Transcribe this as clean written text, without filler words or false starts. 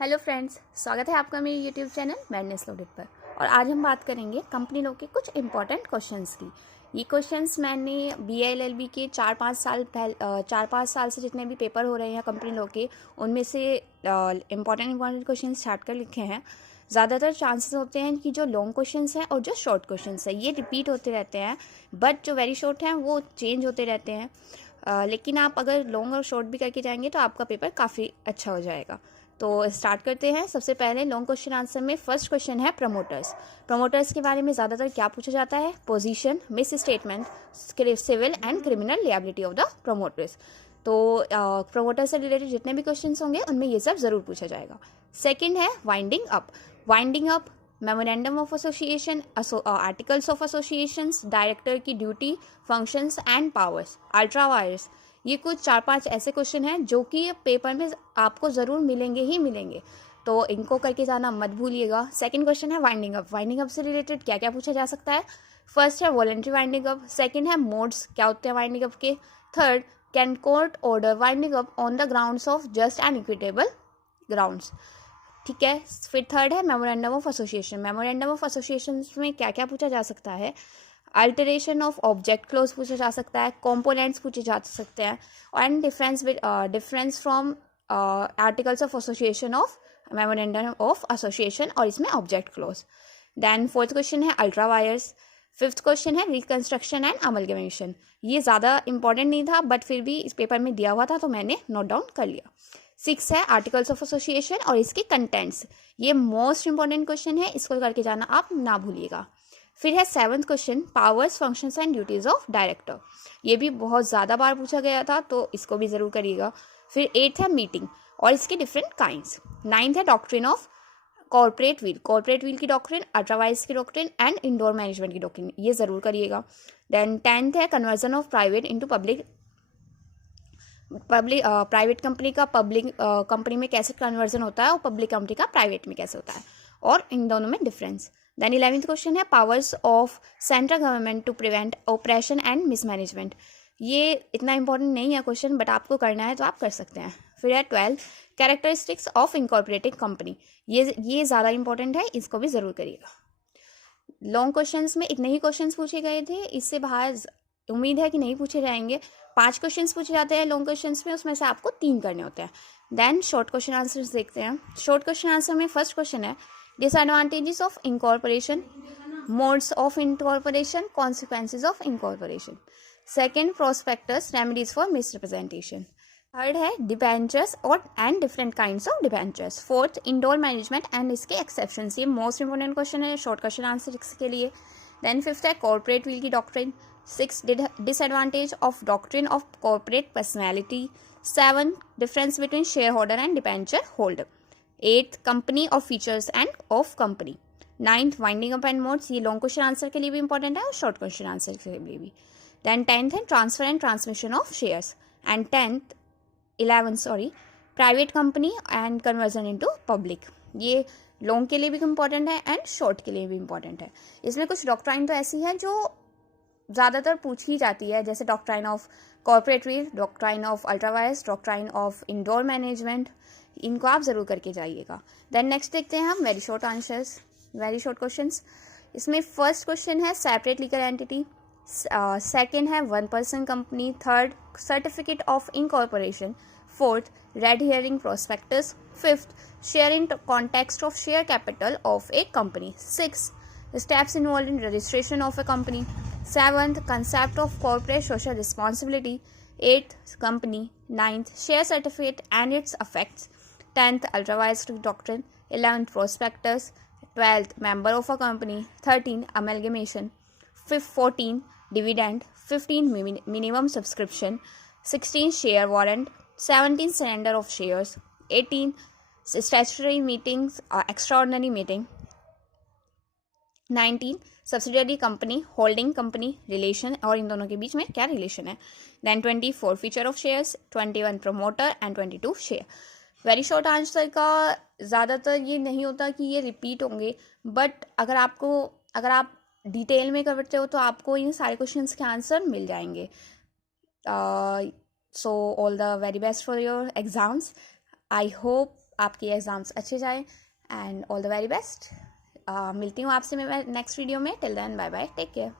Hello friends, स्वागत है आपका मेरे यूट्यूब चैनल मैडनेस लोडेड पर। और आज हम बात करेंगे कंपनी लॉ के कुछ इंपॉर्टेंट क्वेश्चंस की। ये क्वेश्चंस मैंने BA-LLB के 4-5 साल से जितने भी पेपर हो रहे हैं कंपनी लॉ के, उनमें से इंपॉर्टेंट क्वेश्चन स्टार्ट कर लिखे हैं। ज़्यादातर चांसेस होते हैं कि जो लॉन्ग क्वेश्चंस हैं और जो शॉर्ट क्वेश्चंस हैं ये रिपीट होते रहते हैं, बट जो वेरी शॉर्ट हैं वो चेंज होते रहते हैं। लेकिन आप अगर लॉन्ग और शॉर्ट भी करके जाएंगे तो आपका पेपर काफ़ी अच्छा हो जाएगा। तो स्टार्ट करते हैं। सबसे पहले लॉन्ग क्वेश्चन आंसर में फर्स्ट क्वेश्चन है प्रमोटर्स। प्रमोटर्स के बारे में ज़्यादातर क्या पूछा जाता है? Position, mis statement, civil and criminal liability of the promoters. तो प्रमोटर से रिलेटेड जितने भी क्वेश्चन होंगे उनमें ये सब ज़रूर पूछा जाएगा। सेकेंड है winding up. Winding up, memorandum of association, articles of associations, director की duty, functions and powers, ultra vires. ये कुछ 4-5 ऐसे क्वेश्चन हैं जो कि पेपर में आपको ज़रूर मिलेंगे ही मिलेंगे, तो इनको करके जाना मत भूलिएगा। सेकंड क्वेश्चन है वाइंडिंग अप। वाइंडिंग अप से रिलेटेड क्या क्या पूछा जा सकता है? फर्स्ट है वॉलंटरी वाइंडिंग अप। सेकंड है मोड्स, क्या होते हैं वाइंडिंग अप के। Third, can court order winding up on the grounds of just and equitable grounds. ठीक है। फिर थर्ड है memorandum of association. Memorandum of association में क्या क्या पूछा जा सकता है? अल्टरेशन ऑफ ऑब्जेक्ट क्लोज पूछा जा सकता है, कंपोनेंट्स पूछे जा सकते हैं, and difference from articles of association of memorandum of association और इसमें object clause. Then fourth question है अल्ट्रा वायर्स। फिफ्थ क्वेश्चन है रिकंस्ट्रक्शन एंड अमलगमेशन। ये ज़्यादा इंपॉर्टेंट नहीं था बट फिर भी इस पेपर में दिया हुआ था तो मैंने नोट डाउन कर लिया। सिक्स है आर्टिकल्स ऑफ एसोसिएशन और इसके कंटेंट्स। ये मोस्ट इंपॉर्टेंट क्वेश्चन है, इसको करके जाना आप ना भूलिएगा। फिर है seventh question powers, functions and duties of director. ये भी बहुत ज़्यादा बार पूछा गया था तो इसको भी ज़रूर करिएगा। फिर एट्थ है मीटिंग और इसके डिफरेंट काइंड्स। नाइन्थ है doctrine of corporate wheel, corporate wheel की डॉक्ट्रिन, अल्ट्रावाइज की डॉक्ट्रिन एंड इंडोर मैनेजमेंट की डॉक्ट्रिन, ये ज़रूर करिएगा। देन टेंथ है conversion of private into public private company का पब्लिक कंपनी में कैसे कन्वर्जन होता है और पब्लिक कंपनी का प्राइवेट में कैसे होता है और इन दोनों में डिफरेंस। देन 11th क्वेश्चन है powers of central government to prevent operation and mismanagement. ये इतना इंपॉर्टेंट नहीं है क्वेश्चन बट आपको करना है तो आप कर सकते हैं। फिर है 12th characteristics of incorporated company. ये ज़्यादा इंपॉर्टेंट है, इसको भी ज़रूर करिएगा। लॉन्ग क्वेश्चंस में इतने ही क्वेश्चंस पूछे गए थे, इससे बाहर उम्मीद है कि नहीं पूछे जाएंगे। 5 क्वेश्चंस पूछे जाते हैं लॉन्ग क्वेश्चंस में, उसमें से आपको 3 करने होते हैं। देन शॉर्ट क्वेश्चन आंसर्स देखते हैं। शॉर्ट क्वेश्चन आंसर में फर्स्ट क्वेश्चन है disadvantages of incorporation, modes of incorporation, consequences of incorporation. Second prospectus, remedies for misrepresentation. Third है डिबेंचर्स और and different kinds of debentures. Fourth indoor management and इसके exceptions. ये most important question है short question answer के लिए। Then fifth है corporate wheel की doctrine. Six disadvantage of doctrine of corporate personality. Seven difference between share holder and debenture holder. Eighth company of features end of company. Ninth winding up and modes. ये long question answer के लिए भी important है और short question answer के लिए भी। Then 10th है transfer and transmission of shares and 11th private company and conversion into public. ये लॉन्ग के लिए भी इंपॉर्टेंट है एंड शॉर्ट के लिए भी इंपॉर्टेंट है। इसमें कुछ डॉक्ट्राइन तो ऐसी है जो ज़्यादातर पूछी जाती है, जैसे doctrine of corporate wheel, doctrine of ultra vires, doctrine of indoor management. इनको आप ज़रूर करके जाइएगा। देन नेक्स्ट देखते हैं हम very short answers, very short questions. इसमें फर्स्ट क्वेश्चन है सेपरेट लीगल एंटिटी। सेकेंड है 1 person company. Third certificate of incorporation. Fourth red herring prospectus. Fifth share in context of share capital of A company. Six steps involved in registration of a company. Seventh concept of corporate social responsibility. Eighth company. Ninth share certificate and its effects. 10th ultravised doctrine. 11th prospectus. 12th member of a company. 13 amalgamation. 14 dividend. 15 minimum subscription. 16 share warrant. 17 surrender of shares. 18 statutory meetings, extraordinary meeting. 19 subsidiary company, holding company relation और इन दोनों के बीच में क्या relation है। Then 24 feature of shares, 21 promoter and 22 share. Very short answer का ज़्यादातर ये नहीं होता कि ये रिपीट होंगे, बट अगर आप डिटेल में करते हो तो आपको इन सारे क्वेश्चंस के आंसर मिल जाएंगे। So all the very best for your exams. I hope आपकी एग्ज़ाम्स अच्छे जाए and all the very best. मिलती हूँ आपसे मैं नेक्स्ट वीडियो में। Till then bye bye, take care.